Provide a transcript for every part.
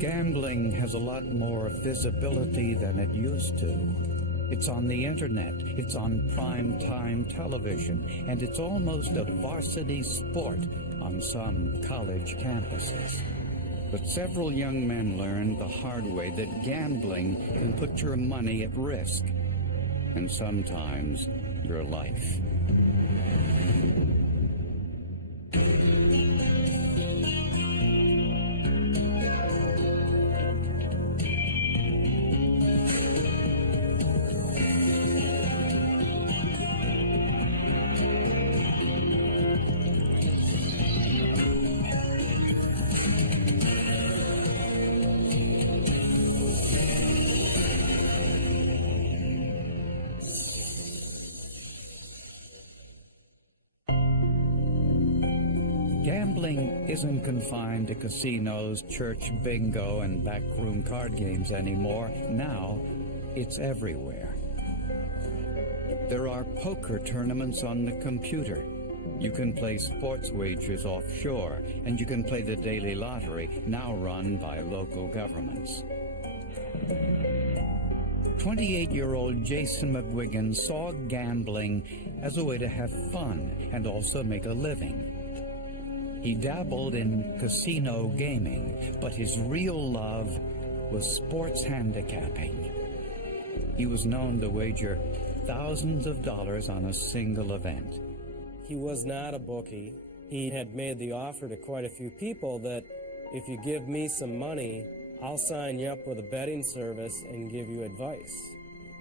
Gambling has a lot more visibility than it used to. It's on the internet, it's on prime-time television, and it's almost a varsity sport on some college campuses. But several young men learned the hard way that gambling can put your money at risk, and sometimes your life. Gambling isn't confined to casinos, church bingo, and backroom card games anymore. Now, it's everywhere. There are poker tournaments on the computer. You can play sports wagers offshore, and you can play the daily lottery, now run by local governments. 28-year-old Jason McGuigan saw gambling as a way to have fun and also make a living. He dabbled in casino gaming, but his real love was sports handicapping. He was known to wager thousands of dollars on a single event. He was not a bookie. He had made the offer to quite a few people that if you give me some money, I'll sign you up with a betting service and give you advice.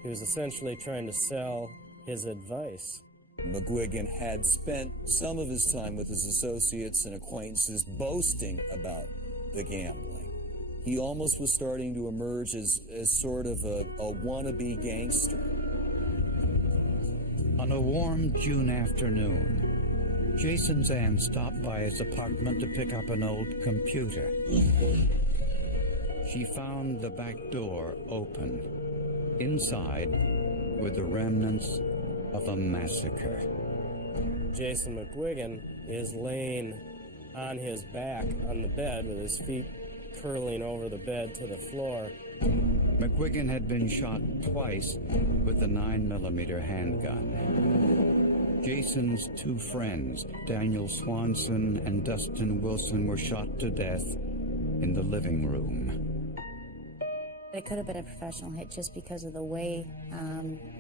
He was essentially trying to sell his advice. McGuigan had spent some of his time with his associates and acquaintances boasting about the gambling. He almost was starting to emerge as sort of a wannabe gangster. On a warm June afternoon, Jason Zahn stopped by his apartment to pick up an old computer. She found the back door open. Inside were the remnants of a massacre. Jason McGuigan is laying on his back on the bed with his feet curling over the bed to the floor. McGuigan had been shot twice with a 9mm handgun. Jason's two friends, Daniel Swanson and Dustin Wilson, were shot to death in the living room. It could have been a professional hit just because of the way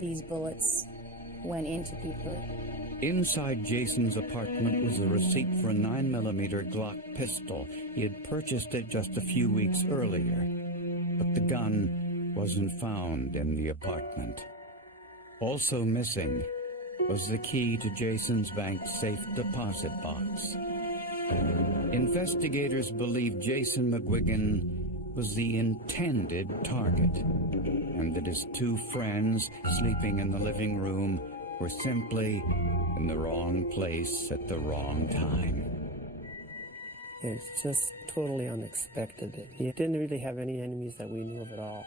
these bullets went into people. Inside Jason's apartment was a receipt for a 9mm Glock pistol. He had purchased it just a few weeks earlier, but the gun wasn't found in the apartment. Also missing was the key to Jason's bank's safe deposit box. Investigators believe Jason McGuigan was the intended target, and that his two friends sleeping in the living room were simply in the wrong place at the wrong time. It's just totally unexpected. He didn't really have any enemies that we knew of at all.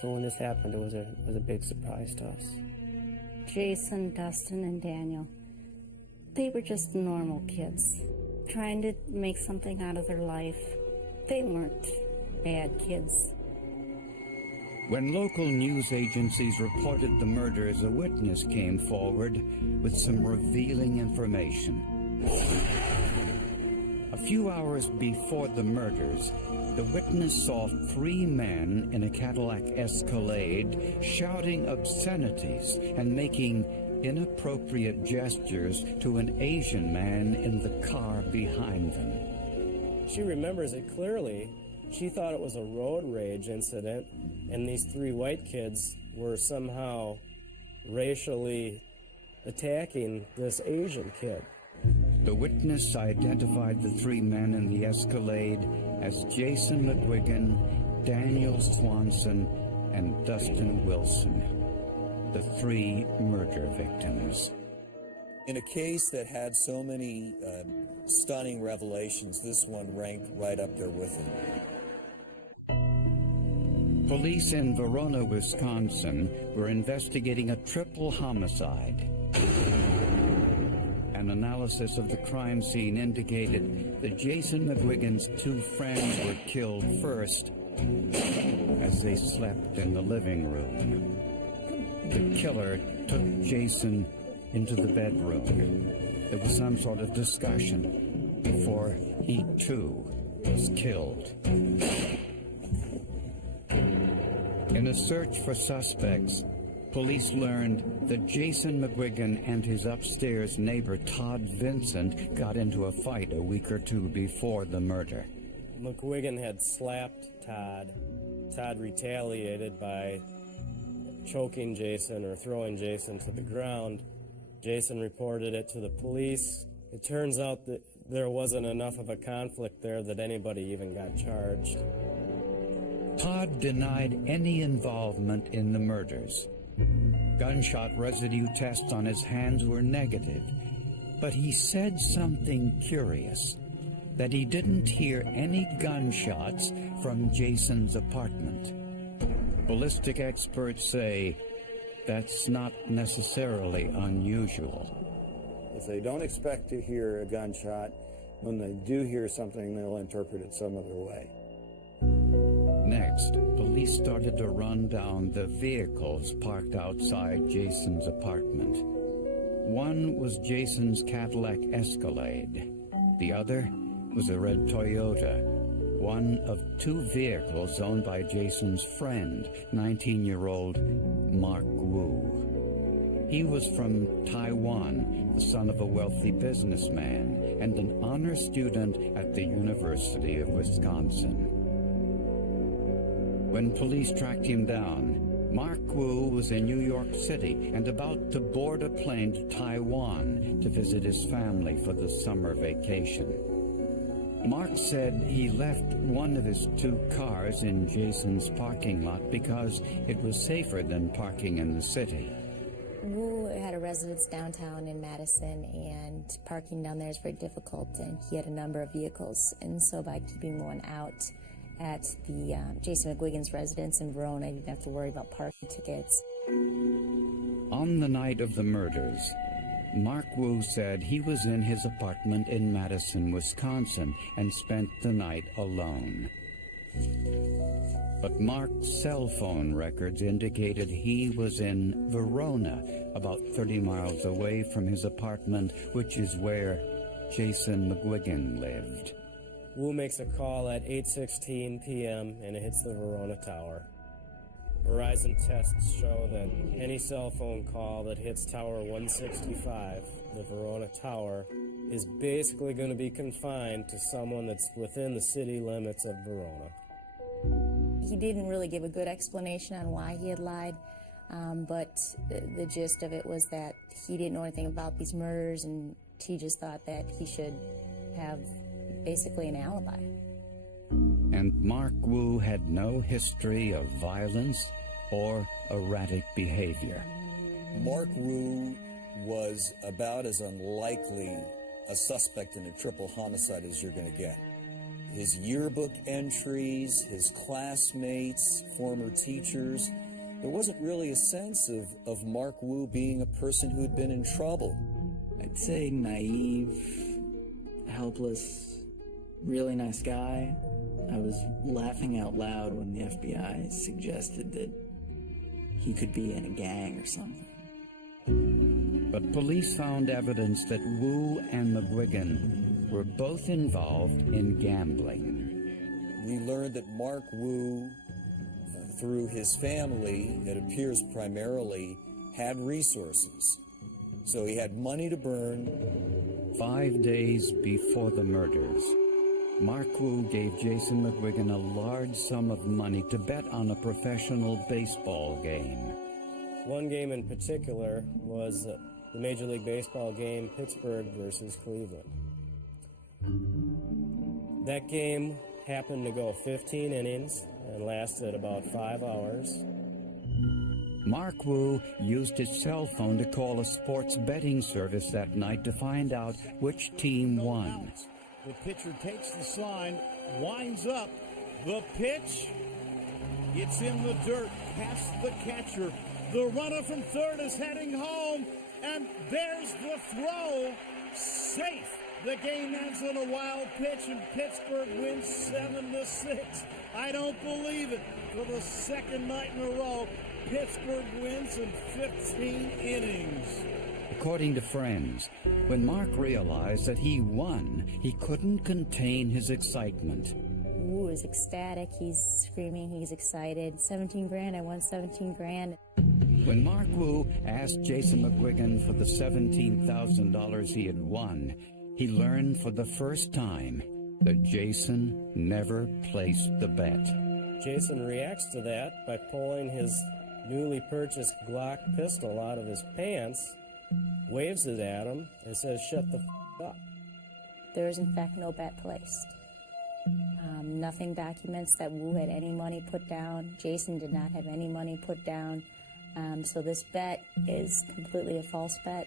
So when this happened, it was a big surprise to us. Jason, Dustin, and Daniel, they were just normal kids, trying to make something out of their life. They weren't bad kids. When local news agencies reported the murders, a witness came forward with some revealing information. A few hours before the murders, the witness saw three men in a Cadillac Escalade shouting obscenities and making inappropriate gestures to an Asian man in the car behind them. She remembers it clearly. She thought it was a road rage incident, and these three white kids were somehow racially attacking this Asian kid. The witness identified the three men in the Escalade as Jason McGuigan, Daniel Swanson, and Dustin Wilson, the three murder victims. In a case that had so many stunning revelations, this one ranked right up there with it. Police in Verona, Wisconsin were investigating a triple homicide. An an analysis of the crime scene indicated that Jason McGuigan's two friends were killed first as they slept in the living room. The killer took Jason into the bedroom. There was some sort of discussion before he too was killed. In a search for suspects, police learned that Jason McGuigan and his upstairs neighbor Todd Vincent got into a fight a week or two before the murder. McGuigan had slapped Todd. Todd retaliated by choking Jason or throwing Jason to the ground. Jason reported it to the police. It turns out that there wasn't enough of a conflict there that anybody even got charged. Todd denied any involvement in the murders. Gunshot residue tests on his hands were negative, but he said something curious, that he didn't hear any gunshots from Jason's apartment. Ballistic experts say that's not necessarily unusual. If they don't expect to hear a gunshot, when they do hear something, they'll interpret it some other way. Next, police started to run down the vehicles parked outside Jason's apartment. One was Jason's Cadillac Escalade. The other was a red Toyota, one of two vehicles owned by Jason's friend, 19-year-old Mark Wu. He was from Taiwan, the son of a wealthy businessman, and an honor student at the University of Wisconsin. When police tracked him down, Mark Wu was in New York City and about to board a plane to Taiwan to visit his family for the summer vacation. Mark said he left one of his two cars in Jason's parking lot because it was safer than parking in the city. Wu had a residence downtown in Madison, and parking down there is very difficult, and he had a number of vehicles. And so by keeping one out at the Jason McGuigan's residence in Verona, you didn't have to worry about parking tickets. On the night of the murders, Mark Wu said he was in his apartment in Madison, Wisconsin, and spent the night alone. But Mark's cell phone records indicated he was in Verona, about 30 miles away from his apartment, which is where Jason McGuigan lived. Wu makes a call at 8:16 p.m. and it hits the Verona Tower. Verizon tests show that any cell phone call that hits Tower 165, the Verona Tower, is basically going to be confined to someone that's within the city limits of Verona. He didn't really give a good explanation on why he had lied, but the gist of it was that he didn't know anything about these murders, and he just thought that he should have basically an alibi. And Mark Wu had no history of violence or erratic behavior. Mark Wu was about as unlikely a suspect in a triple homicide as you're going to get. His yearbook entries, his classmates, former teachers, there wasn't really a sense of Mark Wu being a person who had been in trouble. I'd say naive, helpless, really nice guy. I was laughing out loud when the FBI suggested that he could be in a gang or something. But police found evidence that Wu and McGuigan were both involved in gambling. We learned that Mark Wu, through his family, it appears primarily, had resources. So he had money to burn. 5 days before the murders, Mark Wu gave Jason McGuigan a large sum of money to bet on a professional baseball game. One game in particular was the Major League Baseball game, Pittsburgh versus Cleveland. That game happened to go 15 innings and lasted about 5 hours. Mark Wu used his cell phone to call a sports betting service that night to find out which team won. The pitcher takes the sign, winds up. The pitch, it's in the dirt, past the catcher. The runner from third is heading home, and there's the throw. safe. The game ends on a wild pitch, and Pittsburgh wins 7-6. I don't believe it. For the second night in a row, Pittsburgh wins in 15 innings. According to friends, when Mark realized that he won, he couldn't contain his excitement. Woo is ecstatic. He's screaming. He's excited. 17 grand. I won 17 grand. When Mark Woo asked Jason McGuigan for the $17,000 he had won, he learned for the first time that Jason never placed the bet. Jason reacts to that by pulling his newly purchased Glock pistol out of his pants, waves it at him, and says, "Shut the f*** up." There is, in fact, no bet placed. Nothing documents that Woo had any money put down. Jason did not have any money put down. So this bet is completely a false bet.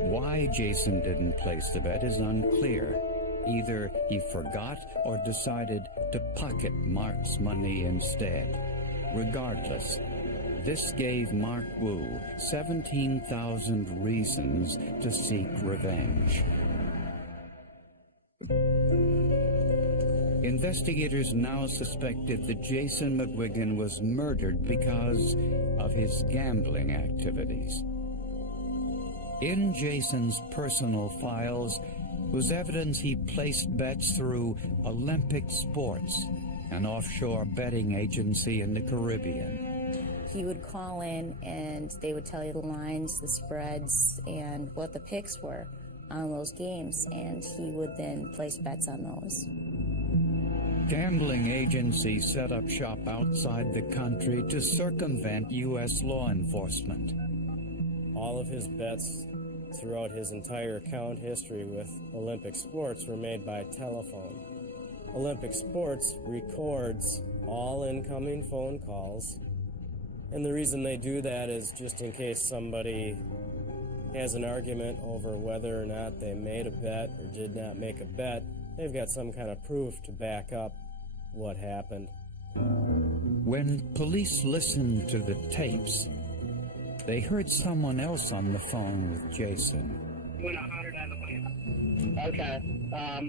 Why Jason didn't place the bet is unclear. Either he forgot or decided to pocket Mark's money instead. Regardless, this gave Mark Woo 17,000 reasons to seek revenge. Investigators now suspected that Jason McGuigan was murdered because of his gambling activities. In Jason's personal files was evidence he placed bets through Olympic Sports, an offshore betting agency in the Caribbean. He would call in and they would tell you the lines, the spreads, and what the picks were on those games, and he would then place bets on those. Gambling agencies set up shop outside the country to circumvent U.S. law enforcement. All of his bets throughout his entire account history with Olympic Sports were made by telephone. Olympic Sports records all incoming phone calls, and the reason they do that is just in case somebody has an argument over whether or not they made a bet or did not make a bet. They've got some kind of proof to back up what happened. When police listened to the tapes, they heard someone else on the phone with Jason. Win 100 on the win. Okay.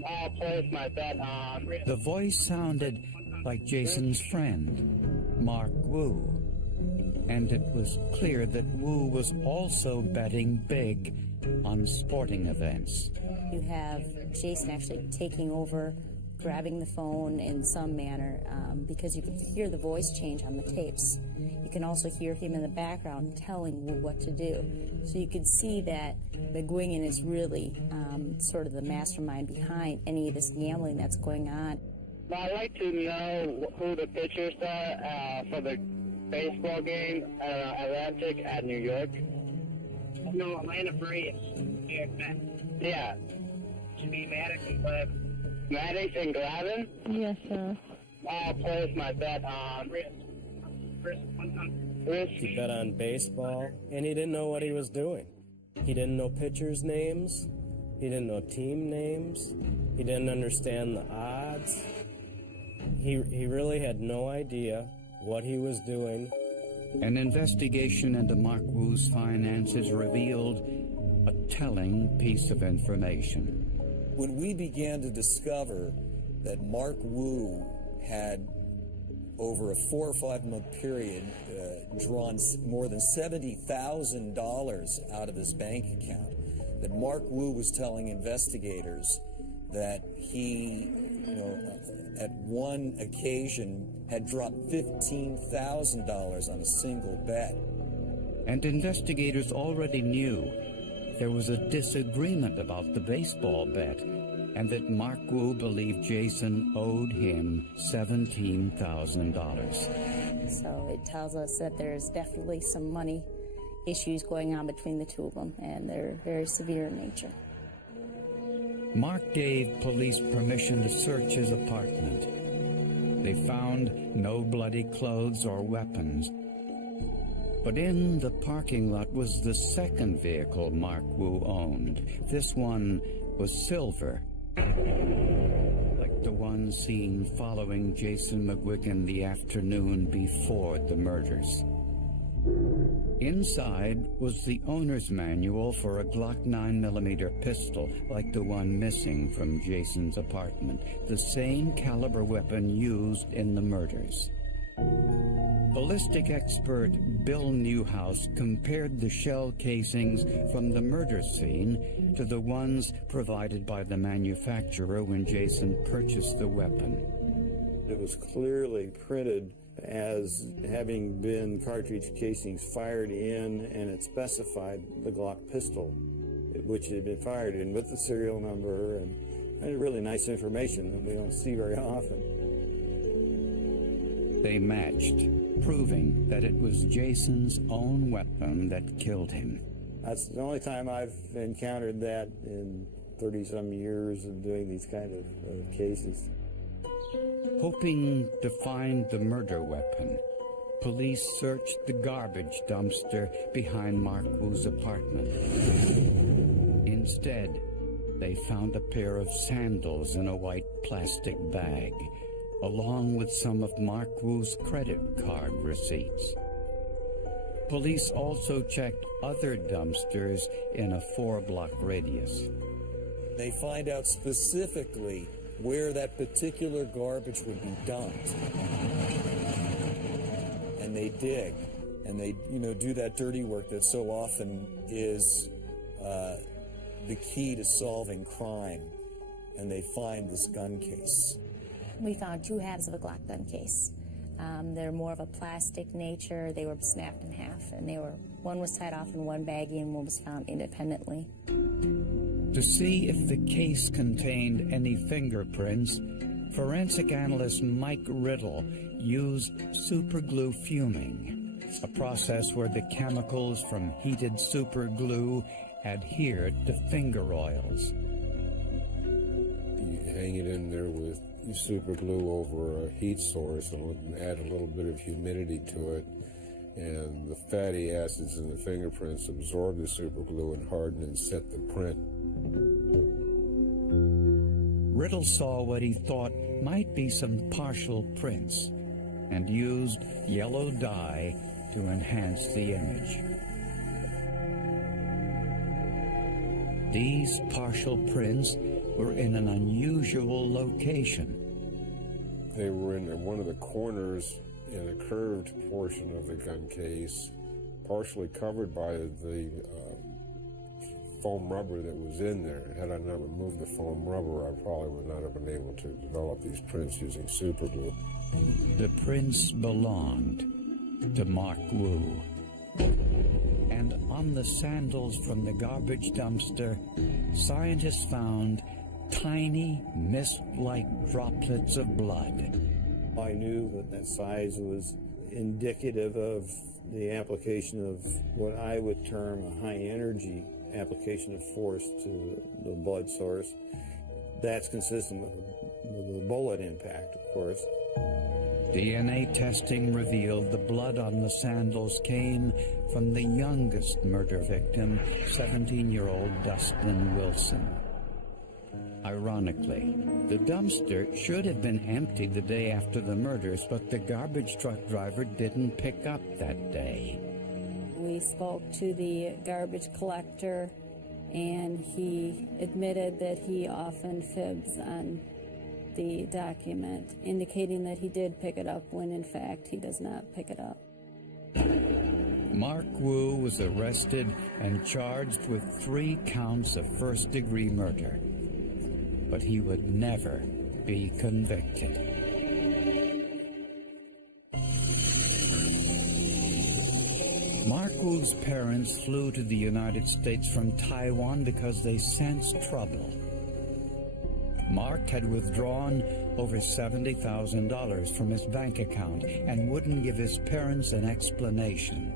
I'll place my bet on. The voice sounded like Jason's friend, Mark Woo. And it was clear that Woo was also betting big on sporting events. You have Jason actually taking over, grabbing the phone in some manner, because you can hear the voice change on the tapes. You can also hear him in the background telling Woo what to do. So you can see that McGuigan is really sort of the mastermind behind any of this gambling that's going on. I'd like to know who the pitchers are for the baseball game Atlantic at New York. No, Atlanta Braves. Yeah. Should be Maddox and Glavine. Maddox and Glavine? Yes, sir. I'll place my bet on Risk. He bet on baseball, and he didn't know what he was doing. He didn't know pitchers' names. He didn't know team names. He didn't understand the odds. He really had no idea what he was doing. An investigation into Mark Woo's finances revealed a telling piece of information. When we began to discover that Mark Woo had, over a 4 or 5 month period, drawn more than $70,000 out of his bank account, that Mark Woo was telling investigators that he, at one occasion had dropped $15,000 on a single bet. And investigators already knew there was a disagreement about the baseball bet, and that Mark Woo believed Jason owed him $17,000. So it tells us that there's definitely some money issues going on between the two of them, and they're very severe in nature. Mark gave police permission to search his apartment. They found no bloody clothes or weapons. But in the parking lot was the second vehicle Mark Woo owned. This one was silver, like the one seen following Jason McGuigan the afternoon before the murders. Inside was the owner's manual for a Glock 9mm pistol, like the one missing from Jason's apartment, the same caliber weapon used in the murders. Ballistic expert Bill Newhouse compared the shell casings from the murder scene to the ones provided by the manufacturer when Jason purchased the weapon. It was clearly printed as having been cartridge casings fired in, and it specified the Glock pistol, which had been fired in, with the serial number, and really nice information that we don't see very often. They matched, proving that it was Jason's own weapon that killed him. That's the only time I've encountered that in 30-some years of doing these kind of cases. Hoping to find the murder weapon, police searched the garbage dumpster behind Mark Wu's apartment. Instead, they found a pair of sandals in a white plastic bag, along with some of Mark Wu's credit card receipts. Police also checked other dumpsters in a 4-block radius. They find out specifically where that particular garbage would be dumped. And they dig, and they, do that dirty work that so often is the key to solving crime. And they find this gun case. We found 2 halves of a Glock gun case. They're more of a plastic nature. They were snapped in half, and one was tied off in one baggie and one was found independently. To see if the case contained any fingerprints, forensic analyst Mike Riddle used superglue fuming, a process where the chemicals from heated superglue adhered to finger oils. You hang it in there with super glue over a heat source and add a little bit of humidity to it, and the fatty acids in the fingerprints absorb the super glue and harden and set the print. Riddle saw what he thought might be some partial prints and used yellow dye to enhance the image. These partial prints were in an unusual location. They were in one of the corners in a curved portion of the gun case, partially covered by the foam rubber that was in there. Had I not removed the foam rubber, I probably would not have been able to develop these prints using superglue. The prints belonged to Mark Wu. And on the sandals from the garbage dumpster, scientists found tiny, mist-like droplets of blood. I knew that size was indicative of the application of what I would term a high-energy application of force to the blood source. That's consistent with the bullet impact, of course. DNA testing revealed the blood on the sandals came from the youngest murder victim, 17-year-old Dustin Wilson. Ironically, the dumpster should have been empty the day after the murders, but the garbage truck driver didn't pick up that day. We spoke to the garbage collector, and he admitted that he often fibs on the document, indicating that he did pick it up when in fact he does not pick it up. Mark Wu was arrested and charged with 3 counts of first-degree murder, but he would never be convicted. Mark Wu's parents flew to the United States from Taiwan because they sensed trouble. Mark had withdrawn over $70,000 from his bank account and wouldn't give his parents an explanation.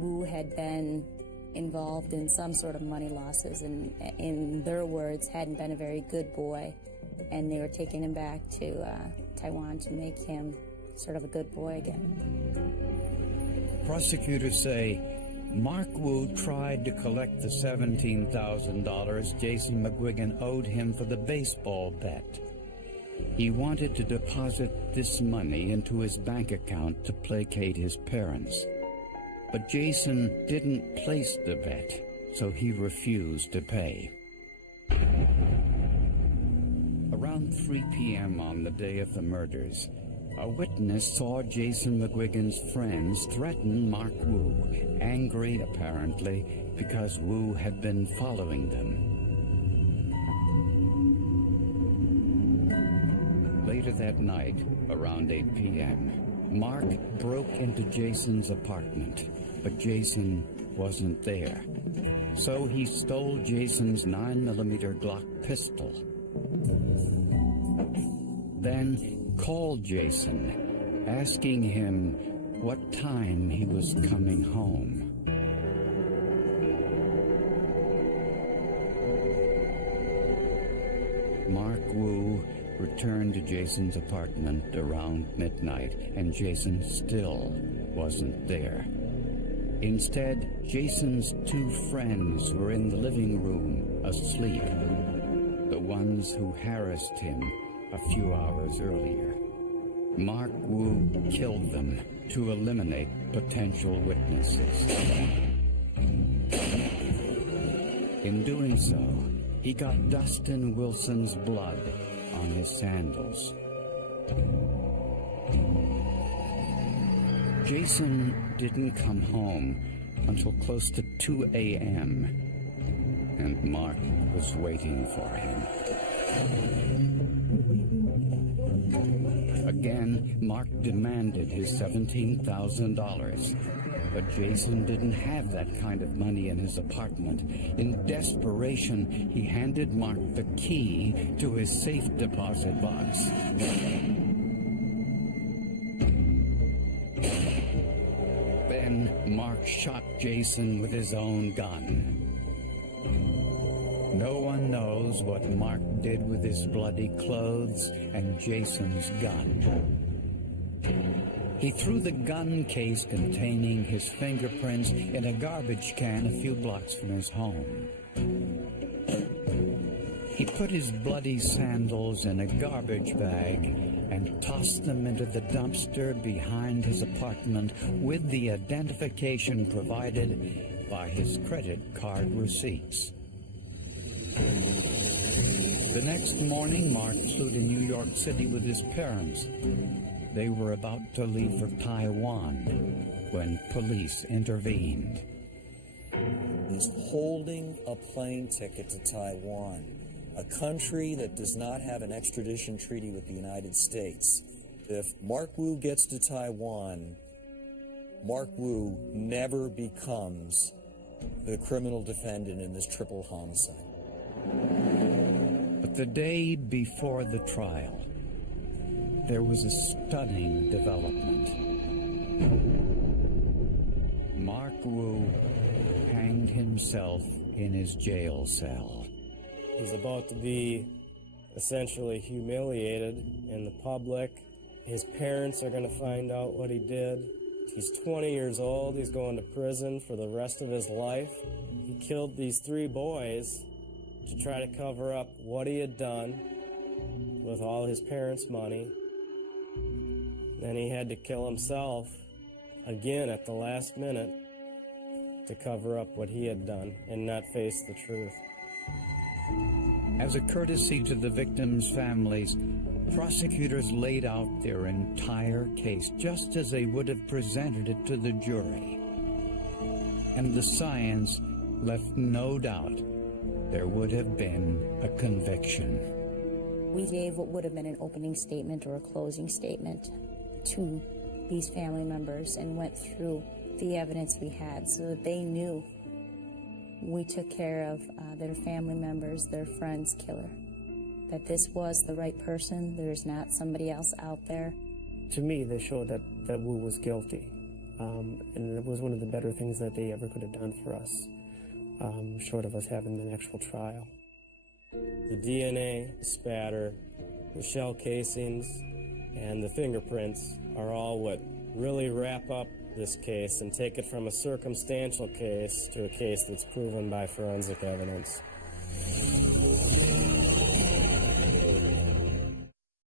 Wu had been involved in some sort of money losses, and in their words, hadn't been a very good boy, and they were taking him back to Taiwan to make him sort of a good boy again. Prosecutors say Mark Wu tried to collect the $17,000 Jason McGuigan owed him for the baseball bet. He wanted to deposit this money into his bank account to placate his parents. But Jason didn't place the bet, so he refused to pay. Around 3 p.m. on the day of the murders, a witness saw Jason McGuigan's friends threaten Mark Wu, angry apparently because Wu had been following them. Later that night, around 8 p.m., Mark broke into Jason's apartment, but Jason wasn't there. So he stole Jason's 9mm Glock pistol. Then called Jason, asking him what time he was coming home. Mark Wu returned to Jason's apartment around midnight, and Jason still wasn't there. Instead, Jason's 2 friends were in the living room, asleep, the ones who harassed him a few hours earlier. Mark Wu killed them to eliminate potential witnesses. In doing so, he got Dustin Wilson's blood on his sandals. Jason didn't come home until close to 2 a.m., and Mark was waiting for him. Again, Mark demanded his $17,000, but Jason didn't have that kind of money in his apartment. In desperation, he handed Mark the key to his safe deposit box. Then Mark shot Jason with his own gun. No one knows what Mark did with his bloody clothes and Jason's gun. He threw the gun case containing his fingerprints in a garbage can a few blocks from his home. He put his bloody sandals in a garbage bag and tossed them into the dumpster behind his apartment with the identification provided by his credit card receipts. The next morning, Mark flew to New York City with his parents. They were about to leave for Taiwan when police intervened. He's holding a plane ticket to Taiwan, a country that does not have an extradition treaty with the United States. If Mark Wu gets to Taiwan, Mark Wu never becomes the criminal defendant in this triple homicide. But the day before the trial, there was a stunning development. Mark Wu hanged himself in his jail cell. He's about to be essentially humiliated in the public. His parents are going to find out what he did. He's 20 years old. He's going to prison for the rest of his life. He killed these 3 boys to try to cover up what he had done with all his parents' money. Then he had to kill himself again at the last minute to cover up what he had done and not face the truth. As a courtesy to the victims' families, prosecutors laid out their entire case just as they would have presented it to the jury. And the science left no doubt there would have been a conviction. We gave what would have been an opening statement or a closing statement to these family members and went through the evidence we had so that they knew we took care of their family members, their friend's killer, that this was the right person, there's not somebody else out there. To me, they showed that Wu was guilty, and it was one of the better things that they ever could have done for us, short of us having an actual trial. The DNA, the spatter, the shell casings, and the fingerprints are all what really wrap up this case and take it from a circumstantial case to a case that's proven by forensic evidence.